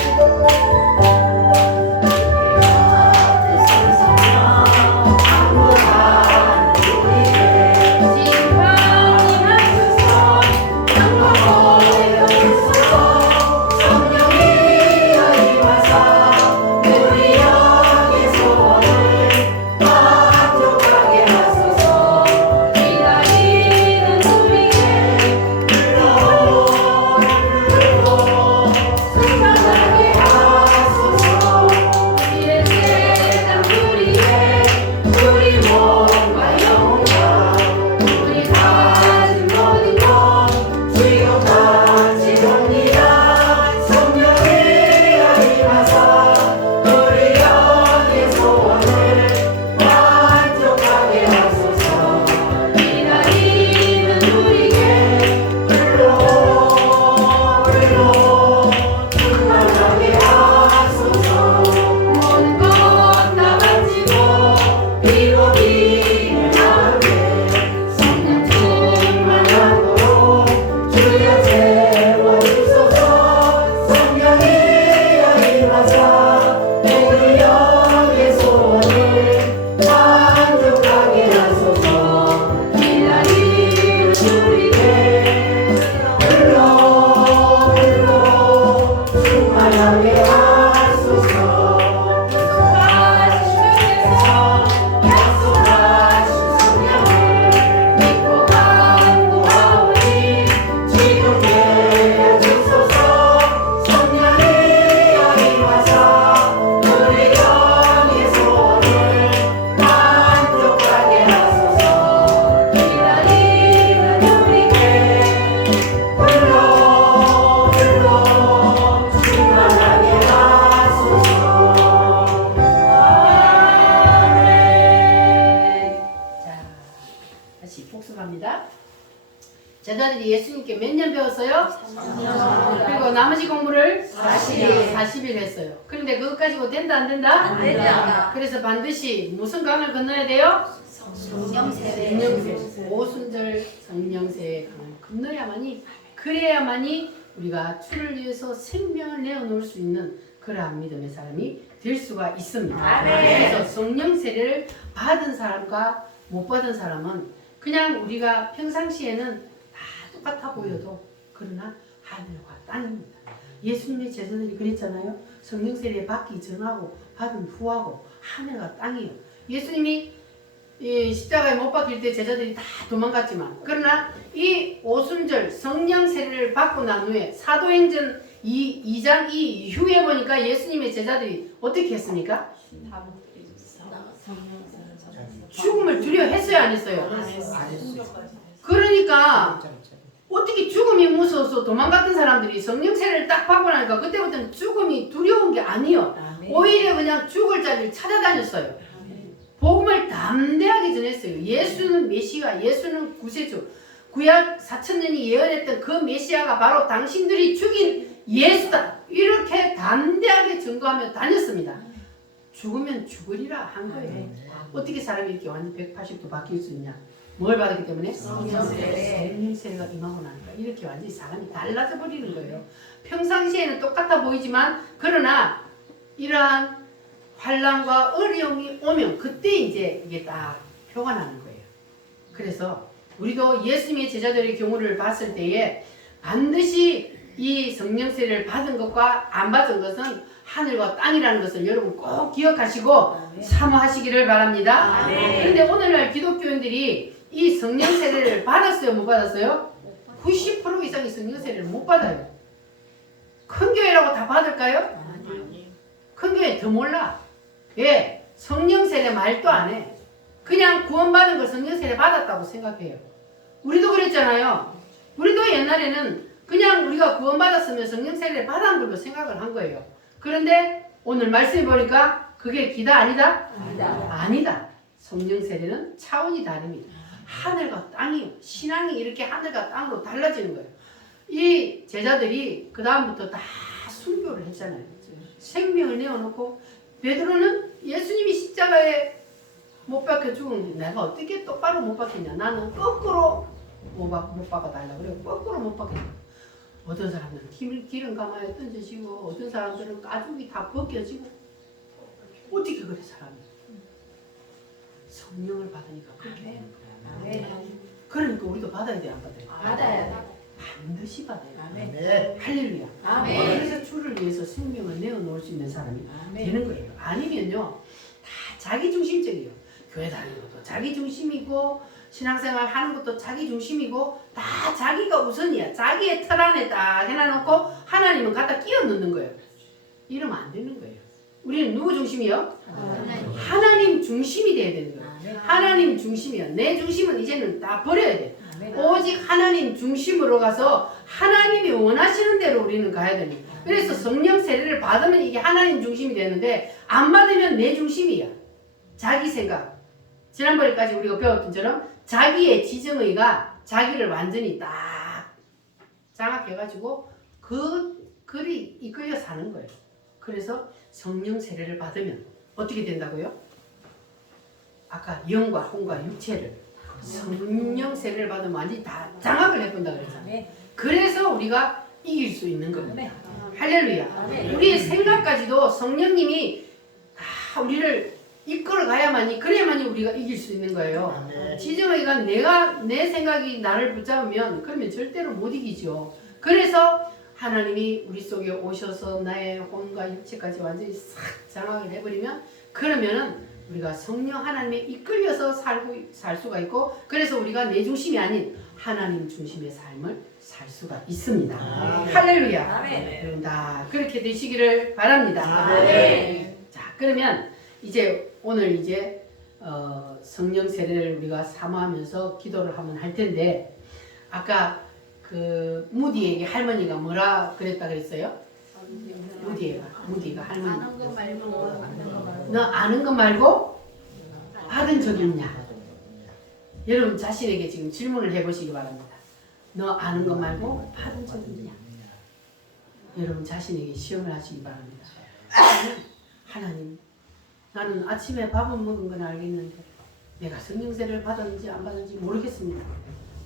예수님께 몇 년 배웠어요? 그리고 나머지 공부를 40일 했어요. 그런데 그것 가지고 된다 안 된다? 안 된다. 그래서 반드시 무슨 강을 건너야 돼요? 성령세례. 성령세, 오순절 성령세의 강을 건너야만이, 그래야만이 우리가 주를 위해서 생명을 내어놓을 수 있는 그러한 믿음의 사람이 될 수가 있습니다. 아멘. 그래서 성령 세례를 받은 사람과 못 받은 사람은 그냥 우리가 평상시에는 다 똑같아 보여도 그러나 하늘과 땅입니다. 예수님의 제자들이 그랬잖아요. 성령 세례 받기 전하고 받은 후하고 하늘과 땅이에요. 예수님이 이 십자가에 못 박힐 때 제자들이 다 도망갔지만, 그러나 이 오순절 성령 세례를 받고 난 후에 사도행전 2장 2 이후에 보니까 예수님의 제자들이 어떻게 했습니까? 죽음을 두려워했어요, 안 했어요? 안 했어요. 그러니까 어떻게 죽음이 무서워서 도망갔던 사람들이 성령 세례를 딱 받고 나니까 그때부터는 죽음이 두려운 게 아니요. 오히려 그냥 죽을 자리를 찾아다녔어요. 복음을 담대하게 전했어요. 예수는 메시아, 예수는 구세주. 구약 4,000년이 예언했던 그 메시아가 바로 당신들이 죽인 예수다. 이렇게 담대하게 증거하며 다녔습니다. 죽으면 죽으리라 한 거예요. 어떻게 사람이 이렇게 완전 180도 바뀔 수 있냐? 뭘 받았기 때문에? 성령세례가 임하고 나니까 이렇게 완전히 사람이 달라져 버리는 거예요. 평상시에는 똑같아 보이지만, 그러나 이러한 환난과 어려움이 오면 그때 이제 이게 딱 표가 나는 거예요. 그래서 우리도 예수님의 제자들의 경우를 봤을 때에 반드시 이 성령세례를 받은 것과 안 받은 것은 하늘과 땅이라는 것을 여러분 꼭 기억하시고 사모하시기를 바랍니다. 그런데 오늘날 기독교인들이 이 성령세례를 받았어요, 못 받았어요? 90% 이상이 성령세례를 못 받아요. 큰 교회라고 다 받을까요? 큰 교회 더 몰라. 왜? 성령세례 말도 안 해. 그냥 구원받은 걸 성령세례 받았다고 생각해요. 우리도 그랬잖아요. 우리도 옛날에는 그냥 우리가 구원받았으면 성령세례 받은 걸로 생각을 한 거예요. 그런데 오늘 말씀해 보니까 그게 기다 아니다? 아니다. 성령세례는 차원이 다릅니다. 하늘과 땅이요. 신앙이 이렇게 하늘과 땅으로 달라지는 거예요. 이 제자들이 그 다음부터 다 순교를 했잖아요. 생명을 내어놓고, 베드로는 예수님이 십자가에 못 박혀 죽은 게 내가 어떻게 똑바로 못 박혔냐. 나는 거꾸로 못 박아달라. 그리고 거꾸로 못 박혔냐. 어떤 사람들은 기름 가마에 던져지고, 어떤 사람들은 가죽이 다 벗겨지고. 어떻게 그래 사람이. 성령을 받으니까 그렇게 되는 거야. 그러니까 우리도 받아야 돼, 안 받아야 돼? 받아야 돼. 반드시 받아야 돼. 아멘. 할렐루야. 아멘. 그래서 주를 위해서 생명을 내어놓을 수 있는 사람이 되는 거예요. 아니면요, 다 자기중심적이에요. 교회 다니는 것도 자기중심이고, 신앙생활 하는 것도 자기중심이고, 다 자기가 우선이야. 자기의 틀 안에 딱 해놔놓고 하나님은 갖다 끼워 넣는 거예요. 이러면 안 되는 거예요. 우리는 누구 중심이요? 하나님 중심이 돼야 되는 거예요. 하나님 중심이야. 내 중심은 이제는 다 버려야 돼. 오직 하나님 중심으로 가서 하나님이 원하시는 대로 우리는 가야 됩니다. 그래서 성령 세례를 받으면 이게 하나님 중심이 되는데, 안 받으면 내 중심이야. 자기 생각. 지난번에까지 우리가 배웠던 처럼 자기의 지정의가 자기를 완전히 딱 장악해가지고 그리 이끌려 사는 거예요. 그래서 성령 세례를 받으면 어떻게 된다고요? 아까 영과 혼과 육체를 성령 세례를 받으면 완전히 다 장악을 해본다 그랬잖아요. 그래서 우리가 이길 수 있는 겁니다. 할렐루야. 우리의 생각까지도 성령님이 다 우리를 이끌어 가야만이, 그래야만이 우리가 이길 수 있는 거예요. 지정의가 내 생각이 나를 붙잡으면 그러면 절대로 못 이기죠. 그래서 하나님이 우리 속에 오셔서 나의 혼과 육체까지 완전히 싹 장악을 해버리면, 그러면은 우리가 성령 하나님에 이끌려서 살 수가 있고, 그래서 우리가 내 중심이 아닌 하나님 중심의 삶을 살 수가 있습니다. 할렐루야. 여러분 다 그렇게 되시기를 바랍니다. 자, 그러면 이제 오늘 이제 성령 세례를 우리가 사모하면서 기도를 한번 할 텐데, 아까 그 무디에게 할머니가 뭐라 그랬다 그랬어요? 무디가 할머니. 아는 거 말고. 너 아는 거 말고 받은 적이 있냐? 여러분 자신에게 지금 질문을 해보시기 바랍니다. 너 아는 것 말고 받은 적 있느냐? 여러분 자신에게 시험을 하시기 바랍니다. 하나님, 나는 아침에 밥은 먹은 건 알겠는데 내가 성령 세례를 받았는지 안 받았는지 모르겠습니다.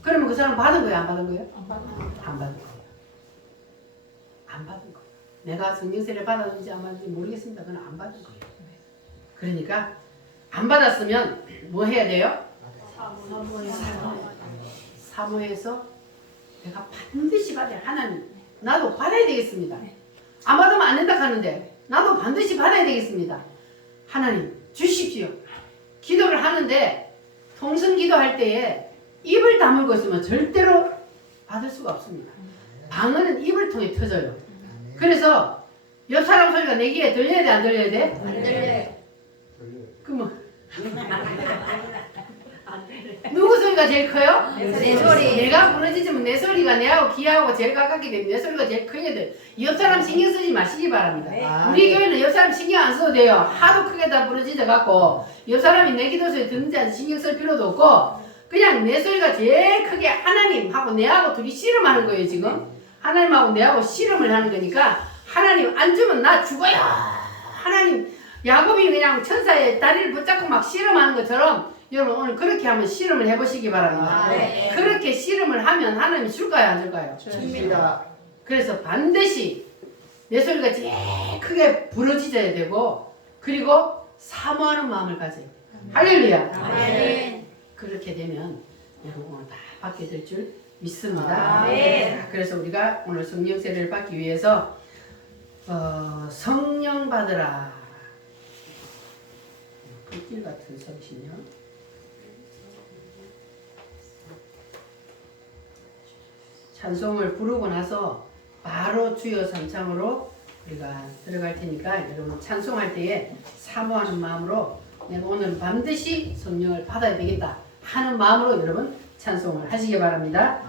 그러면 그 사람 받은 거예요? 안 받은 거예요? 안 받은 거예요. 안 받은 거예요. 내가 성령 세례를 받았는지 안 받았는지 모르겠습니다. 그건 안 받은 거예요. 그러니까 안 받았으면 뭐 해야 돼요? 사모해서 내가 반드시 받아야 하나님 나도 받아야 되겠습니다. 안 받으면 안 된다 하는데 나도 반드시 받아야 되겠습니다. 하나님 주십시오. 기도를 하는데 통성 기도할 때에 입을 다물고 있으면 절대로 받을 수가 없습니다. 방언은 입을 통해 터져요. 그래서 옆 사람 소리가 내 귀에 들려야 돼 안 들려야 돼? 안 들려요. 그러면 누구 소리가 제일 커요? 내 소리. 내가 부러지지만 내 소리가 내하고 귀하고 제일 가깝게 되면 내 소리가 제일 크게 돼요. 옆 사람 신경 쓰지 마시기 바랍니다. 우리 교회는 옆 사람 신경 안 써도 돼요. 하도 크게 다 부러지져 갖고 옆 사람이 내 기도 소리 듣는지 안 신경 쓸 필요도 없고 그냥 내 소리가 제일 크게 하나님하고 내하고 둘이 씨름하는 거예요 지금. 하나님하고 내하고 씨름을 하는 거니까 하나님 안 주면 나 죽어요. 하나님 야곱이 그냥 천사의 다리를 붙잡고 막 씨름하는 것처럼 여러분 오늘 그렇게 한번 씨름을 해보시기 바랍니다. 네. 그렇게 씨름을 하면 하나님이 줄까요 안 줄까요? 줍니다. 그래서 반드시 내 소리가 제일 크게 부러지져야 되고 그리고 사모하는 마음을 가져요. 할렐루야. 아멘. 그렇게 되면 여러분 오늘 다 받게 될 줄 믿습니다. 아멘. 자, 그래서 우리가 오늘 성령 세례를 받기 위해서 성령 받으라. 불길 같은 성신요. 찬송을 부르고 나서 바로 주여 삼창으로 우리가 들어갈 테니까 여러분 찬송할 때에 사모하는 마음으로 내가 오늘 반드시 성령을 받아야 되겠다 하는 마음으로 여러분 찬송을 하시기 바랍니다.